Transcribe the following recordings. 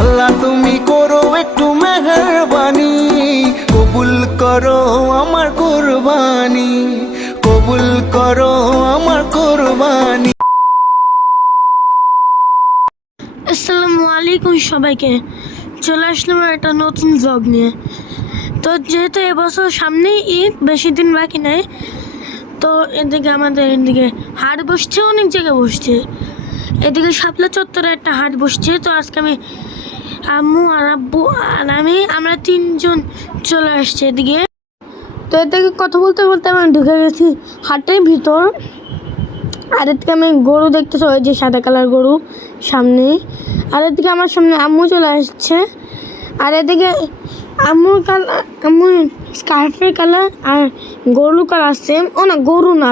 আল্লাহ তুমি করো একটু মেহেরবানি, কবুল করো আমার কুরবানি, কবুল করো আমার কুরবানি। আসসালামু আলাইকুম সবাইকে। চলে আসলাম একটা নতুন ব্লগ নিয়ে। তো যেহেতু এবছর সামনেই ঈদ, বেশি দিন বাকি নেই, তো এদিকে আমাদের এদিকে হাট বসছে, অনেক জায়গায় বসছে। এদিকে শাপলা চত্বরে একটা হাট বসছে। তো আজকে আমি, আম্মু আর আব্বু আর আমরা তিনজন চলে আসছি এদিকে। তো এদিকে কথা বলতে বলতে আমি ঢুকে গেছি হাটের ভিতর। আর এদিকে আমি গরু দেখতেছি, ওই যে সাদা কালার গরু সামনে। আর এদিকে আমার সামনে আম্মু চলে আসছে। আর এদিকে আম্মুর স্কার্ফের কালার আর গরুর কালার সেম। ও না, গরু না,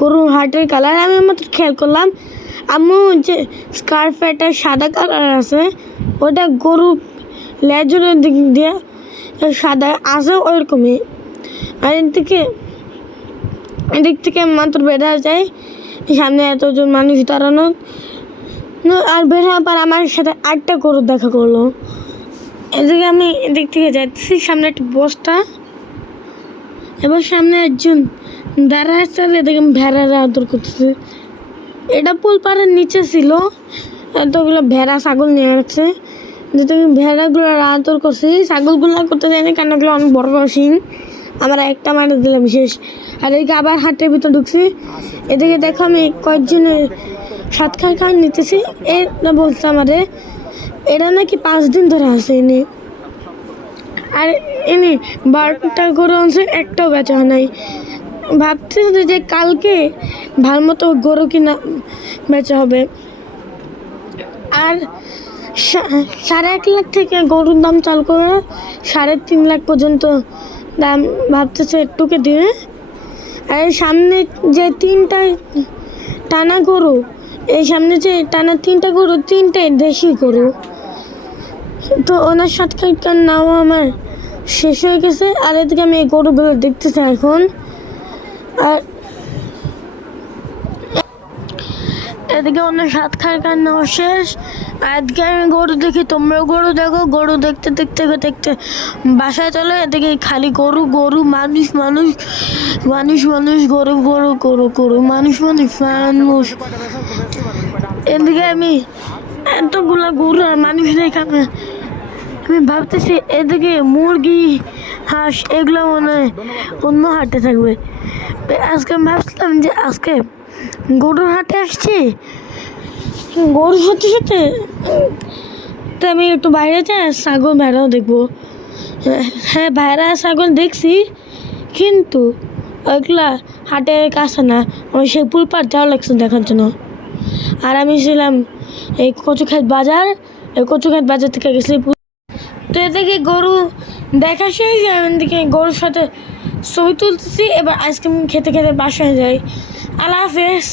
গরুর হাটের কালার। আমি মাত্র খেয়াল করলাম আম্মু যে স্কার্ফেরটা সাদা কালার আছে, ওটা গরু লেজের দিক দিয়ে সাদা আছে ওইরকমই। আর এদিক থেকে মাত্র বেড়া যায়, সামনে এতজন মানুষ দাঁড়ানো। আর বের হওয়ার পর আমার সাথে আটটা গরু দেখা করলো। এদিকে আমি এদিক থেকে যাচ্ছি, সামনে একটা বস্তা এবং সামনে একজন দাঁড়া আছে। এদিকে ভেড়ারা আদর করতেছে। এটা পুল পাড়ের নিচে ছিল, এতগুলো ভেড়া ছাগল নিয়ে রাখছে। যেহেতু ভেড়াগুলো আদর করছি, ছাগলগুলো করতে যায়নি, কারণ ওগুলো অনেক বড় বড় শিং। আমরা একটা মারা দিলাম বিশেষ। আর এদিকে আবার হাটের ভিতর ঢুকছি। এদিকে দেখো আমি কয়েকজনের সাতখান খাওয়া নিতেছি। এটা বলছে আমাদের এরা নাকি 5 দিন ধরে আছে এনে। আর এনে 12টা গরু আনছে, একটাও বেচা হয় নাই। ভাবতেছি যে কালকে ভালো মতো গরু কিনা বেচা হবে। আর 1.5 লাখ থেকে গরুর দাম চালু করে 3.5 লাখ পর্যন্ত দাম ভাবতেছে একটুকে দিবে। আর সামনে যে 3টা টানা গরু, এই সামনে যে টানা 3টা গরু, 3টাই দেশি গরু। তো ওনার সাক্ষাৎকার নেওয়া আমার শেষ হয়ে গেছে। আর এদিকে আমি এই গরুগুলো দেখতেছি এখন। আর এদিকে ওনার সাক্ষাৎকার নেওয়া শেষ। আজকে আমি গরু দেখি, তোমরাও গরু দেখো। গরু দেখতে দেখতে দেখতে বাসায় চলে। এদিকে খালি গরু গরু, মানুষ মানুষ, মানুষ মানুষ, গরু গরু, গরু গরু, মানুষ মানুষ মানুষ। এদিকে আমি এতগুলো গরু আর মানুষ দেখে আমি ভাবতেছি এদিকে মুরগি, হাঁস এগুলো মনে হয় অন্য হাটে থাকবে। আজকে আমি ভাবছিলাম যে আজকে গরুর হাটে আসছি, গরুর সাথে সাথে তো আমি একটু বাইরে যাই, ছাগল ভেড়াও দেখবো। হ্যাঁ, ভেড়া ছাগল দেখছি, কিন্তু ওইগুলা হাটের কাছে না, আমার সেই পুলপাট যাওয়া লাগছে দেখার জন্য। আর আমি ছিলাম এই কচুখাত বাজার, এই কচুখাত বাজার থেকে গেছি। তো এদিকে গরু দেখা শেষ, এদিকে গরুর সাথে ছবি তুলতেছি। এবার আইসক্রিম খেতে খেতে বাসায় যাই। আল্লাহ হাফেজ।